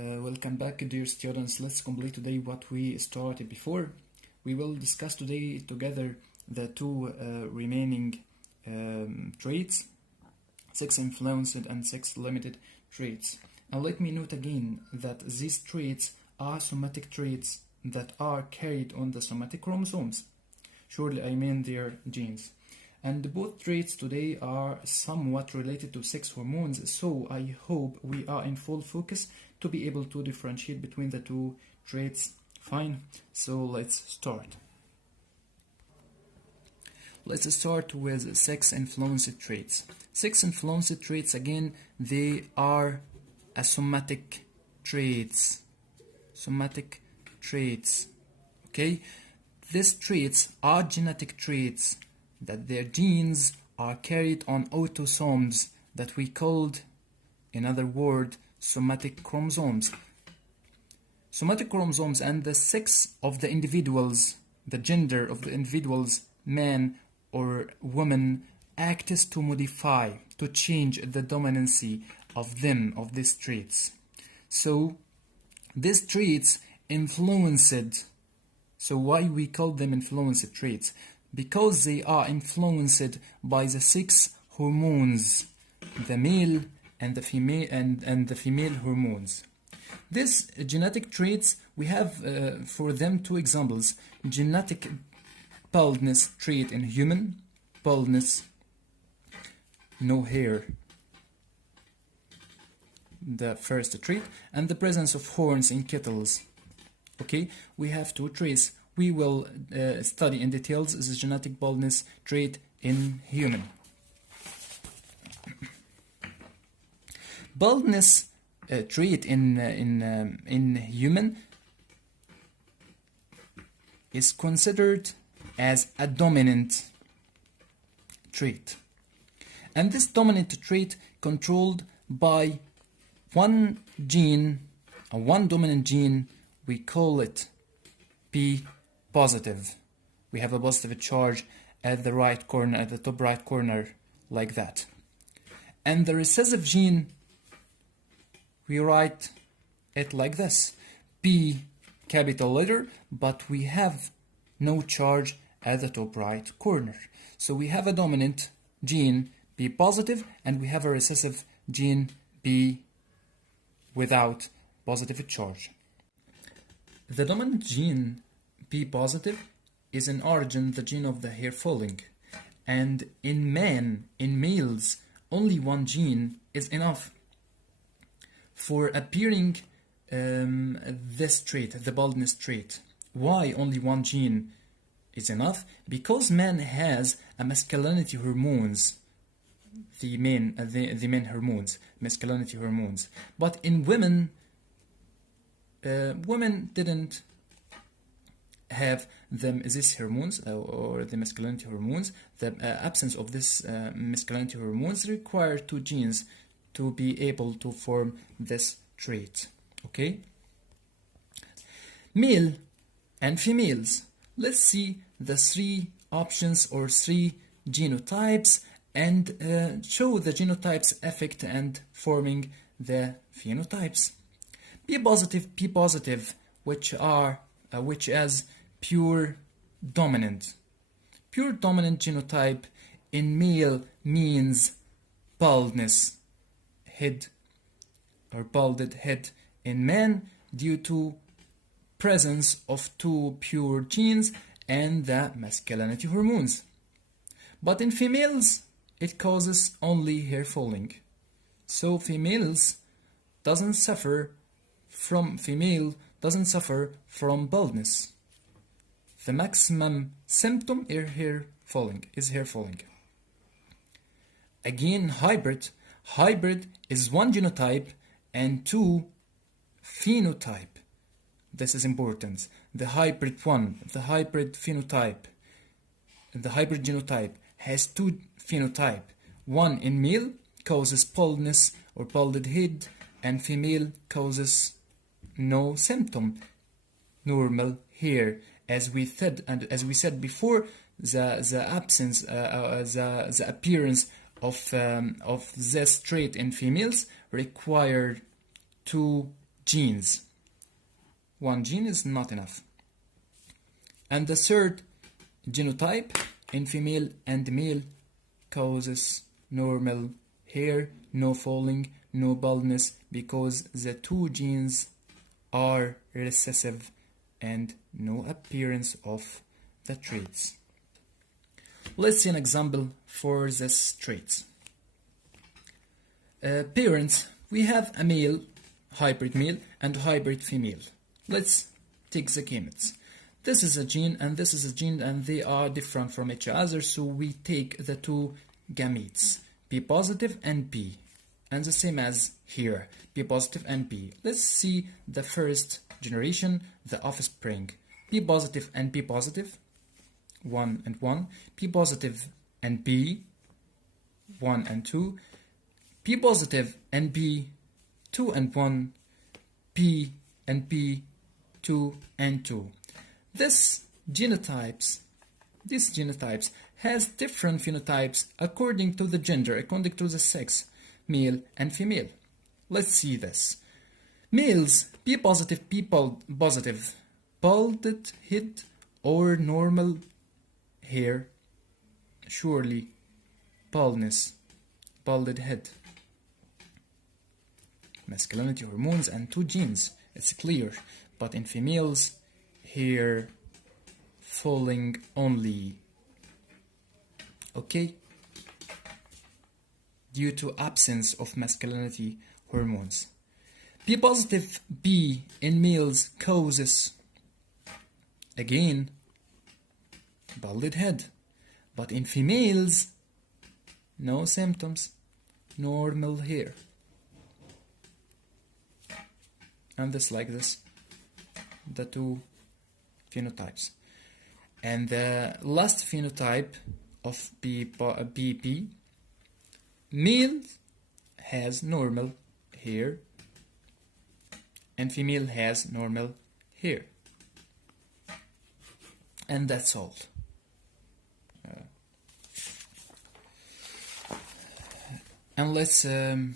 Welcome back, dear students. Let's complete today what we started before. We will discuss today together the two remaining traits, sex-influenced and sex-limited traits. And let me note again that these traits are somatic traits that are carried on the somatic chromosomes. Surely I mean their genes. And both traits today are somewhat related to sex hormones, so I hope we are in full focus to be able to differentiate between the two traits. Fine, so let's start. Let's start with sex-influenced traits. Sex-influenced traits, again, they are somatic traits. Somatic traits, okay? These traits are genetic traits that their genes are carried on autosomes that we called, in other words, somatic chromosomes. Somatic chromosomes and the sex of the individuals, the gender of the individuals, man or woman, act as to modify, to change the dominancy of them, of these traits. So, these traits influenced. So why we call them influenced traits? Because they are influenced by the sex hormones, the male and the female and the female hormones. These genetic traits, we have for them two examples: genetic baldness trait in human, baldness, no hair, the first trait, and the presence of horns in kettles. Okay, we have two traits. We will study in details the genetic baldness trait in human. Baldness trait in human is considered as a dominant trait, and this dominant trait controlled by one gene, one dominant gene. We call it P positive. We have a positive charge at the right corner, at the top right corner, like that. And the recessive gene, we write it like this: P capital letter, but we have no charge at the top right corner. So we have a dominant gene P positive, and we have a recessive gene P without positive charge. The dominant gene P positive is in origin the gene of the hair falling, and in males, only one gene is enough for appearing this trait, the baldness trait. Why only one gene is enough? Because man has a masculinity hormones, the main hormones, masculinity hormones, but in women, women didn't have these hormones or the masculinity hormones. The absence of this masculinity hormones require two genes to be able to form this trait. Okay? Male and females. Let's see the three options or three genotypes and show the genotypes effect and forming the phenotypes. P positive, which is pure dominant. Pure dominant genotype in male means baldness, head or balded head in man due to presence of two pure genes and the masculinity hormones. But in females, it causes only hair falling. So female doesn't suffer from baldness. The maximum symptom is hair falling. Again, hybrid is one genotype and two phenotype. This is important. The hybrid phenotype, the hybrid genotype has two phenotype. One in male causes baldness or balded head, and female causes no symptom, normal hair. As we said before, the absence, the appearance of this trait in females require two genes. One gene is not enough. And the third genotype in female and male causes normal hair, no falling, no baldness, because the two genes are recessive and no appearance of the traits. Let's see an example for these traits. Parents, we have a male, hybrid male, and hybrid female. Let's take the gametes. This is a gene and this is a gene, and they are different from each other, so we take the two gametes, P positive and P, and the same as here, P positive and P. Let's see the first generation, the offspring, P positive and P positive, 1 and 1, P positive and P, 1 and 2, P positive and P, 2 and 1, P and P, 2 and 2. These genotypes has different phenotypes according to the gender, according to the sex, male and female. Let's see this. Males, P positive, P positive, balded head or normal hair, surely baldness, balded head. Masculinity hormones and two genes, it's clear, but in females, hair falling only. Okay? Due to absence of masculinity hormones. P positive B in males causes, again, balded head, but in females, no symptoms, normal hair. And this like this, the two phenotypes. And the last phenotype of BP, male has normal hair and female has normal hair. And that's all. And let's turn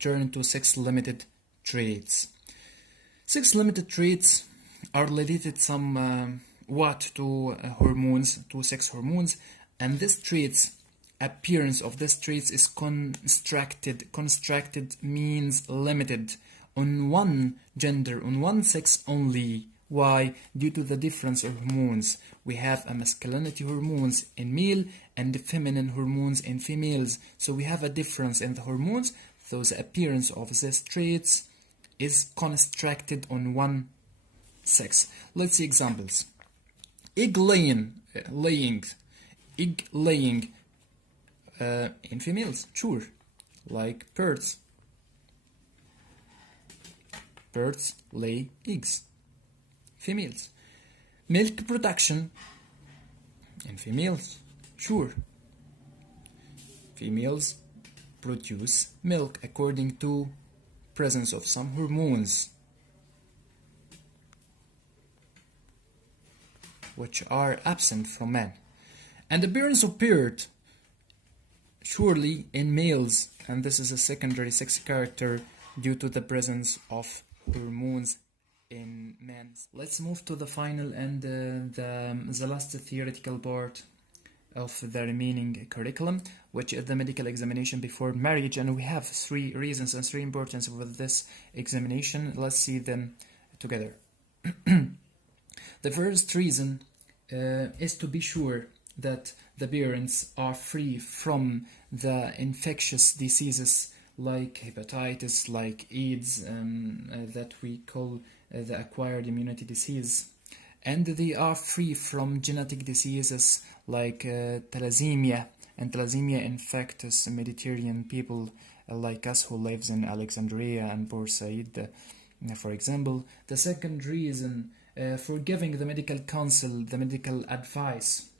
to sex-limited traits. Sex-limited traits are related somewhat to hormones, to sex hormones, and this traits, appearance of this traits is constructed. Constructed means limited on one gender, on one sex only. Why? Due to the difference of hormones. We have a masculinity hormones in male and feminine hormones in females. So we have a difference in the hormones. So the appearance of these traits is constructed on one sex. Let's see examples. Egg laying in females, sure, like birds. Birds lay eggs. Females. Milk production in females, sure. Females produce milk according to presence of some hormones which are absent from men. And appearance of beard, surely in males, and this is a secondary sex character due to the presence of hormones in men. Let's move to the final and the last theoretical part of the remaining curriculum, which is the medical examination before marriage. And we have 3 reasons and 3 importance for this examination. Let's see them together. The first reason is to be sure that the parents are free from the infectious diseases like hepatitis, like AIDS, that we call the acquired immunity disease, and they are free from genetic diseases like thalassemia, and thalassemia infects Mediterranean people like us who lives in Alexandria and Port Said, for example. The second reason for giving the medical counsel, the medical advice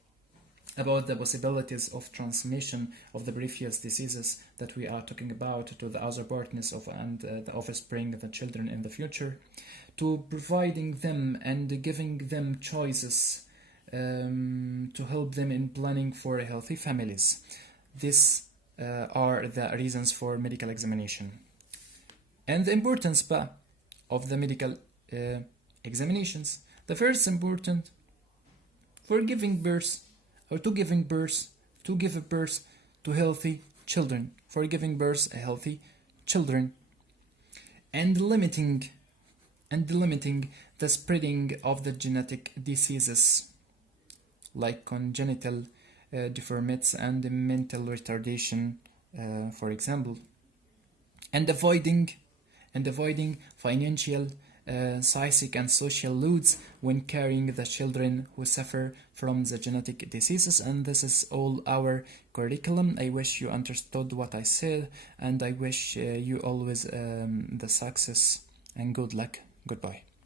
about the possibilities of transmission of the previous diseases that we are talking about to the other partners of and the offspring, the children in the future, to providing them and giving them choices to help them in planning for healthy families. These are the reasons for medical examination. and the importance of the medical examinations. The first important for giving birth or to giving birth to give birth to healthy children, for giving birth a healthy children, and limiting the spreading of the genetic diseases like congenital deformities and mental retardation, for example, and avoiding financial, psychic and social loads when carrying the children who suffer from the genetic diseases. And this is all our curriculum. I wish you understood what I said, and I wish you always the success and good luck. Goodbye.